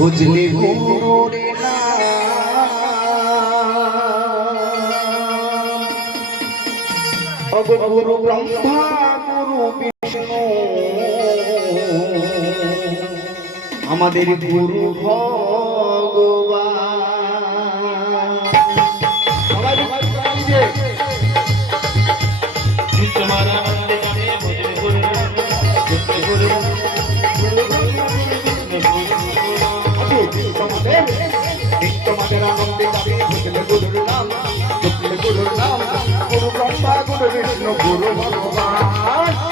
বুঝলে গুরুরে না গুরু ব্রহ্মা গুরু বিষ্ণু আমাদের গুরু ভগবান। তোমাদের আনন্দে যাবে বুঝলে গুরুর নাম, বুঝলে গুরুর নাম, গুরু ব্রহ্মা গুরু বিষ্ণু গুরু ভগবান।